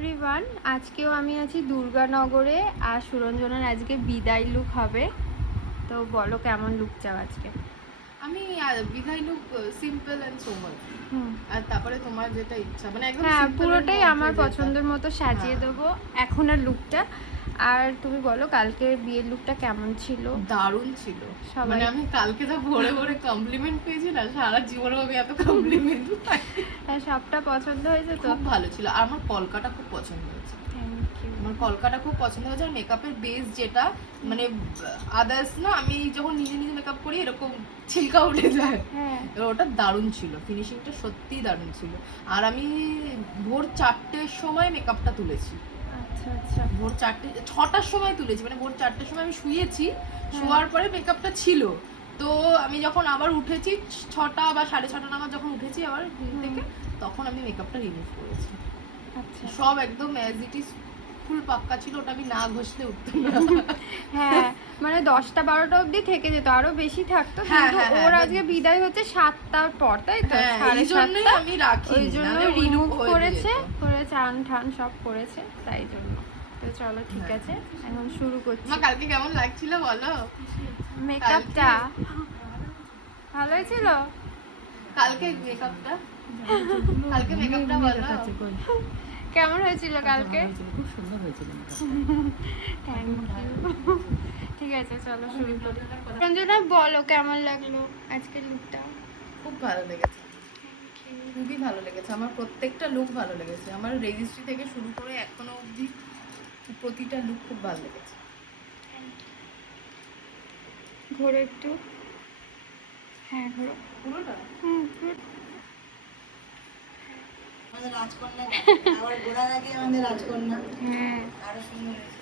Everyone, আজকেও আমি আছি দুর্গানগরে আর সুরঞ্জনার আজকে বিদায় লুক হবে। তো বলো কেমন লুক চাও আজকে? আমি বিদায় লুক সিম্পল এন্ড সোবার। আর তারপরে তোমার যেটা ইচ্ছা, মানে একদম হ্যাঁ, সিম্পল পুরোটাই আমার পছন্দের মতো সাজিয়ে দেবো এখনের লুকটা। আর তুমি বলো কালকে বিয়ের লুকটা কেমন ছিল? দারুণ ছিল। সবাই মানে আমি কালকে তো ভোরে ভোরে কমপ্লিমেন্ট পেয়েছি না, সারা জীবনে আমি এত কমপ্লিমেন্ট পাই। হ্যাঁ, সবটা পছন্দ হয়েছে তো? খুব ভালো ছিল। আর আমার কলকাটা খুব পছন্দ হয়েছে। আমার কলকাটা খুব পছন্দ হয়েছে। আর মেকআপের বেস যেটা, মানে আদার্স না, আমি যখন নিজে নিজে মেকআপ করি এরকম ছিলকা উঠে যায়। হ্যাঁ, ওটা দারুণ ছিল, ফিনিশিংটা সত্যিই দারুণ ছিল। আর আমি ভোর 4টের সময় মেকআপটা তুলেছি। আচ্ছা আচ্ছা। ভোর 6টার সময় তুলেছি, মানে ভোর 4টের সময় আমি শুয়েছি, শোয়ার পরে মেকআপটা ছিল। তো আমি যখন আবার উঠেছি 6টা বা 6:30 নাগাদ যখন উঠেছি আবার ঘুম থেকে, তখন আমি মেকআপটা রিমুভ করেছি। আচ্ছা, সব একদম অ্যাজ ইট ইজ ফুল পাক্কা ছিল, ওটা আমি না ঘষলে উঠতো না। হ্যাঁ, মানে 10টা-12টা অবধি থেকে যেত, আরো বেশি থাকতো, কিন্তু ওর আজকে বিদায় হচ্ছে 7টার পর, তাই তো? এই জন্যই আমি রাখি, ওই জন্য রিমুভ করেছে, করে চান ঠান সব করেছে, তাই জন্য। তো চলো ঠিক আছে, এখন শুরু করছি। মা কালকে কেমন লাগছিল বলো? মেকআপটা ভালো হয়েছিল? কালকে মেকআপটা বলো কেমন হয়েছিল কালকে? খুব সুন্দর হয়েছিল। Thank you. ঠিক আছে, চলো শুরু করি। রঞ্জনা বলো কেমন লাগলো আজকের লুকটা? খুব ভালো লেগেছে, খুবই ভালো লেগেছে। আমার প্রত্যেকটা লুক ভালো লেগেছে। আমার রেজিস্ট্রি থেকে শুরু করে এখনো অবধি প্রতিটা লুক খুব ভালো লেগেছে। ঘোরো একটু। হ্যাঁ, ঘোরো। পুরোটা আমাদের রাজকন্যা, আবার গোড়ার আগে আমাদের রাজকন্যা হ্যাঁ, আরো সুন্দর হয়েছে।